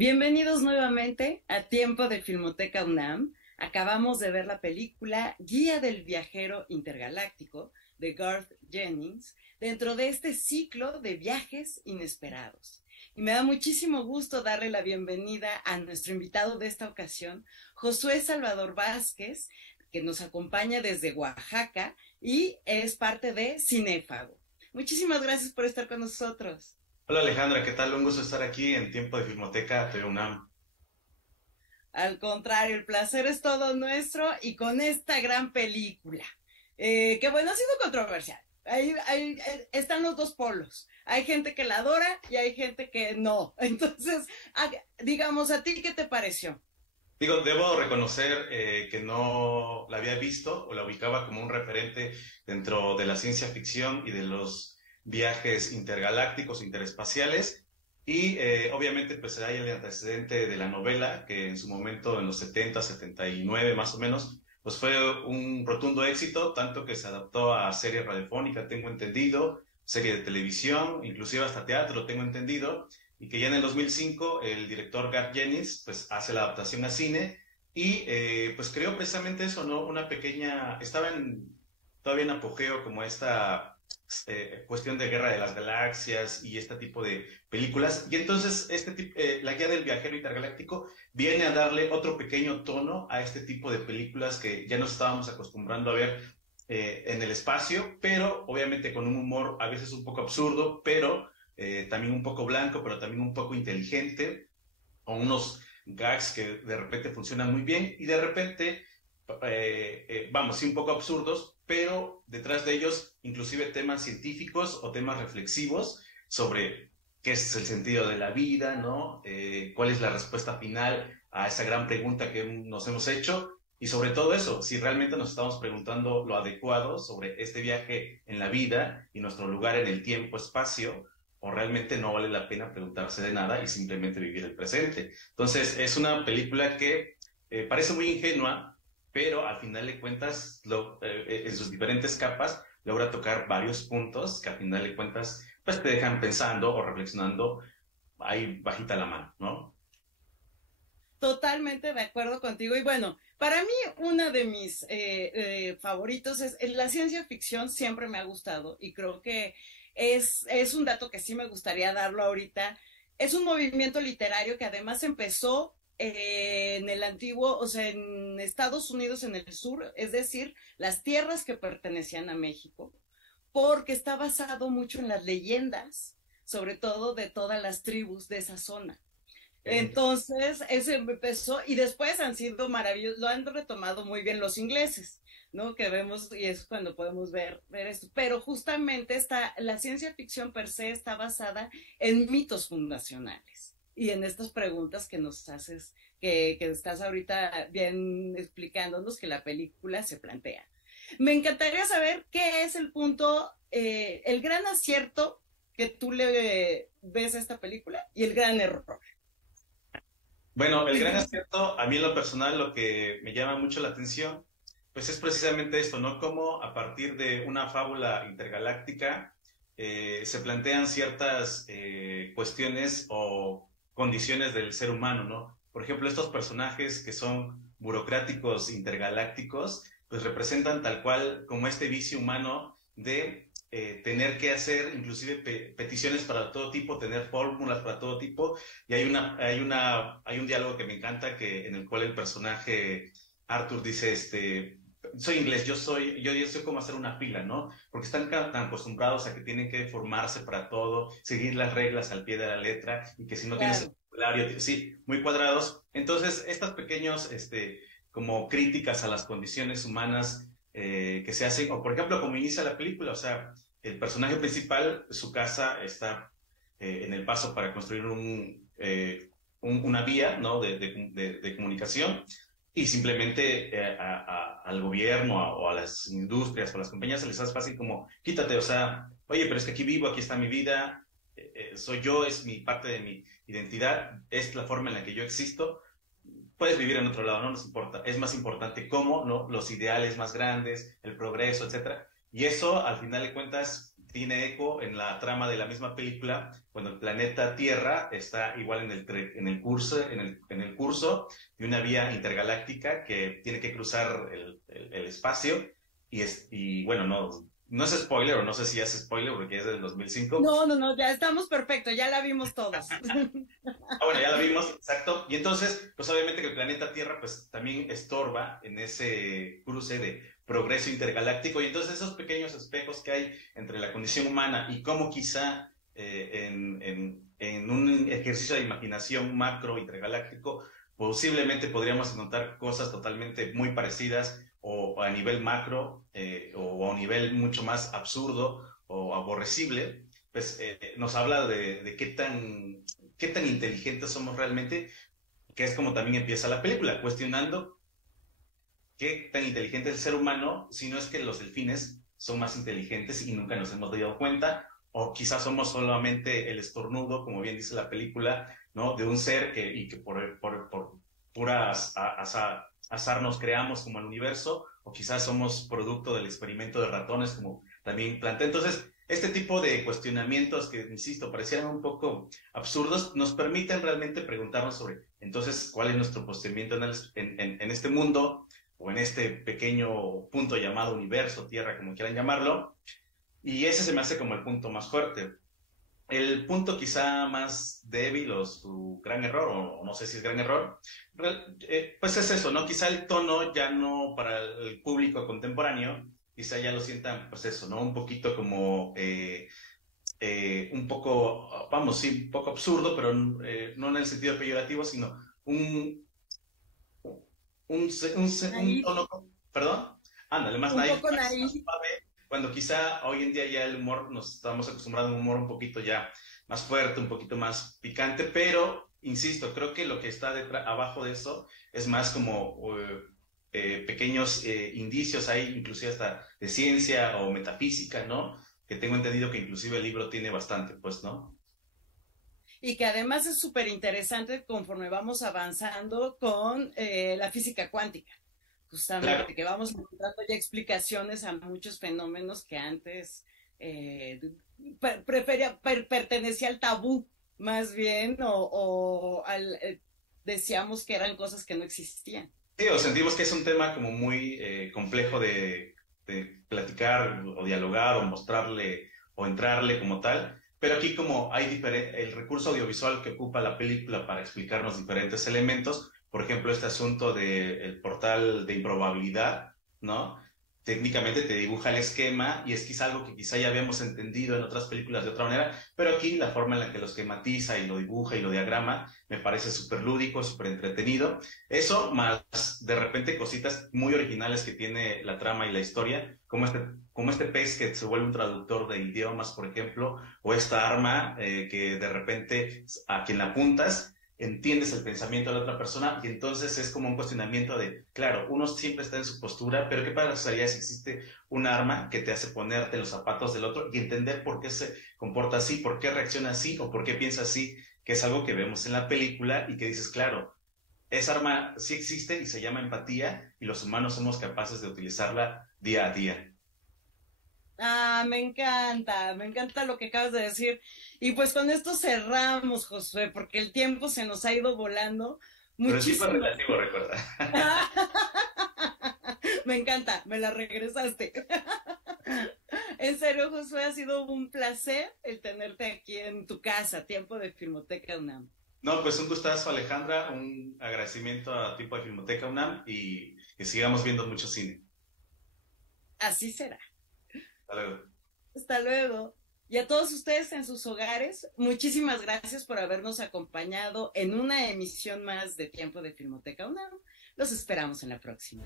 Bienvenidos nuevamente a Tiempo de Filmoteca UNAM. Acabamos de ver la película Guía del Viajero Intergaláctico de Garth Jennings dentro de este ciclo de viajes inesperados. Y me da muchísimo gusto darle la bienvenida a nuestro invitado de esta ocasión, Josué Salvador Vázquez, que nos acompaña desde Oaxaca y es parte de Cinéfago. Muchísimas gracias por estar con nosotros. Hola Alejandra, ¿qué tal? Un gusto estar aquí en Tiempo de Filmoteca TV UNAM. Al contrario, el placer es todo nuestro y con esta gran película, que bueno, ha sido controversial. Están los dos polos. Hay gente que la adora y hay gente que no. Entonces, digamos, ¿a ti qué te pareció? Debo reconocer que no la había visto o la ubicaba como un referente dentro de la ciencia ficción y de los viajes intergalácticos, interespaciales. Y obviamente pues hay el antecedente de la novela que en su momento en los 70, 79 más o menos, pues fue un rotundo éxito, tanto que se adaptó a serie radiofónica, tengo entendido, serie de televisión, inclusive hasta teatro, tengo entendido, y que ya en el 2005 el director Garth Jennings pues hace la adaptación a cine y pues creó precisamente eso, ¿no? Una pequeña, todavía en apogeo como esta cuestión de Guerra de las Galaxias y este tipo de películas. Y entonces la guía del viajero intergaláctico viene a darle otro pequeño tono a este tipo de películas que ya nos estábamos acostumbrando a ver en el espacio, pero obviamente con un humor a veces un poco absurdo, pero también un poco blanco, pero también un poco inteligente, o unos gags que de repente funcionan muy bien y de repente, vamos, sí, un poco absurdos, pero detrás de ellos inclusive temas científicos o temas reflexivos sobre qué es el sentido de la vida, ¿no? ¿Cuál es la respuesta final a esa gran pregunta que nos hemos hecho? Y sobre todo eso, si realmente nos estamos preguntando lo adecuado sobre este viaje en la vida y nuestro lugar en el tiempo-espacio, o realmente no vale la pena preguntarse de nada y simplemente vivir el presente. Entonces, es una película que parece muy ingenua, pero al final de cuentas, en sus diferentes capas, logra tocar varios puntos que al final de cuentas, pues te dejan pensando o reflexionando ahí bajita la mano, ¿no? Totalmente de acuerdo contigo. Y bueno, para mí una de mis favoritos es la ciencia ficción, siempre me ha gustado y creo que es un dato que sí me gustaría darlo ahorita. Es un movimiento literario que además empezó en el antiguo, o sea, en Estados Unidos, en el sur, es decir, las tierras que pertenecían a México, porque está basado mucho en las leyendas, sobre todo de todas las tribus de esa zona. Ok. Entonces, ese empezó y después han sido maravillosos, lo han retomado muy bien los ingleses, ¿no? Que vemos, y es cuando podemos ver esto. Pero justamente la ciencia ficción per se está basada en mitos fundacionales y en estas preguntas que nos haces, que estás ahorita bien explicándonos que la película se plantea. Me encantaría saber qué es el punto, el gran acierto que tú le ves a esta película y el gran error. Bueno, el gran acierto, a mí en lo personal, lo que me llama mucho la atención, pues es precisamente esto, ¿no? Cómo a partir de una fábula intergaláctica se plantean ciertas cuestiones o condiciones del ser humano, ¿no? Por ejemplo, estos personajes que son burocráticos intergalácticos, pues representan tal cual como este vicio humano de tener que hacer inclusive peticiones para todo tipo, tener fórmulas para todo tipo y hay un diálogo que me encanta en el cual el personaje Arthur dice, soy inglés, yo sé cómo hacer una fila, ¿no? Porque están tan acostumbrados a que tienen que formarse para todo, seguir las reglas al pie de la letra y que si no tienes el Claro. vocabulario, sí, muy cuadrados. Entonces, estas pequeños, como críticas a las condiciones humanas que se hacen, o por ejemplo, como inicia la película, o sea, el personaje principal, su casa está en el paso para construir una vía, ¿no? de comunicación y simplemente al gobierno o a las industrias o a las compañías se les hace fácil como quítate, o sea, oye, pero es que aquí vivo, aquí está mi vida, soy yo, es mi parte de mi identidad, es la forma en la que yo existo. Puedes vivir en otro lado, no nos importa. Es más importante cómo, ¿no? Los ideales más grandes, el progreso, etcétera. Y eso, al final de cuentas, tiene eco en la trama de la misma película, cuando el planeta Tierra está igual en el curso de una vía intergaláctica que tiene que cruzar el espacio, y bueno, no es spoiler, o no sé si es spoiler porque es del 2005. No, no, no, ya estamos perfectos, ya la vimos todos. Bueno, ya la vimos, exacto. Y entonces, pues obviamente que el planeta Tierra pues también estorba en ese cruce de progreso intergaláctico. Y entonces esos pequeños espejos que hay entre la condición humana y cómo quizá en un ejercicio de imaginación macro intergaláctico, posiblemente podríamos encontrar cosas totalmente muy parecidas o a nivel macro o a nivel mucho más absurdo o aborrecible, pues nos habla de qué tan inteligentes somos realmente, que es como también empieza la película, cuestionando qué tan inteligente es el ser humano, si no es que los delfines son más inteligentes y nunca nos hemos dado cuenta, o quizás somos solamente el estornudo, como bien dice la película, ¿no? De un ser y que por pura azar nos creamos como el universo, o quizás somos producto del experimento de ratones, como también plantea. Entonces, este tipo de cuestionamientos que, insisto, parecían un poco absurdos, nos permiten realmente preguntarnos sobre, entonces, ¿cuál es nuestro procedimiento en este mundo o en este pequeño punto llamado universo, tierra, como quieran llamarlo? Y ese se me hace como el punto más fuerte. El punto quizá más débil o su gran error, o no sé si es gran error, pues es eso, ¿no? Quizá el tono ya no para el público contemporáneo, quizá ya lo sientan, pues eso, ¿no? Un poquito como, un poco, vamos, sí, un poco absurdo, pero no en el sentido peyorativo, sino un, un Naif, tono, perdón, ándale, más un naif, poco más naif. suave, cuando quizá hoy en día ya el humor, nos estamos acostumbrados a un humor un poquito ya más fuerte, un poquito más picante, pero, insisto, creo que lo que está abajo de eso es más como pequeños indicios ahí, inclusive hasta de ciencia o metafísica, ¿no? Que tengo entendido que inclusive el libro tiene bastante, pues, ¿no? Y que además es súper interesante conforme vamos avanzando con la física cuántica, Claro. justamente, que vamos encontrando ya explicaciones a muchos fenómenos que antes eh, pertenecía al tabú, más bien, decíamos que eran cosas que no existían. Sí, o sentimos que es un tema como muy complejo de platicar o dialogar o mostrarle o entrarle como tal, pero aquí como hay el recurso audiovisual que ocupa la película para explicarnos diferentes elementos, por ejemplo, este asunto del portal de improbabilidad, ¿no? Técnicamente te dibuja el esquema y es quizá algo que quizá ya habíamos entendido en otras películas de otra manera, pero aquí la forma en la que lo esquematiza y lo dibuja y lo diagrama me parece súper lúdico, súper entretenido. Eso, más de repente cositas muy originales que tiene la trama y la historia, como este pez que se vuelve un traductor de idiomas, por ejemplo, o esta arma que de repente a quien la apuntas entiendes el pensamiento de la otra persona y entonces es como un cuestionamiento de, claro, uno siempre está en su postura, pero ¿qué pasaría si existe un arma que te hace ponerte los zapatos del otro y entender por qué se comporta así, por qué reacciona así o por qué piensa así? Que es algo que vemos en la película y que dices, claro, esa arma sí existe y se llama empatía y los humanos somos capaces de utilizarla día a día. Ah, me encanta lo que acabas de decir. Y pues con esto cerramos, Josué, porque el tiempo se nos ha ido volando Pero el tiempo es muchísimo. relativo, recuerda. Me encanta, me la regresaste. En serio, Josué, ha sido un placer el tenerte aquí en tu casa, tiempo de Filmoteca UNAM. No, pues un gustazo, Alejandra, un agradecimiento a Tipo de Filmoteca UNAM y que sigamos viendo mucho cine. Así será. Hasta luego. Hasta luego. Y a todos ustedes en sus hogares, muchísimas gracias por habernos acompañado en una emisión más de Tiempo de Filmoteca UNAM. Los esperamos en la próxima.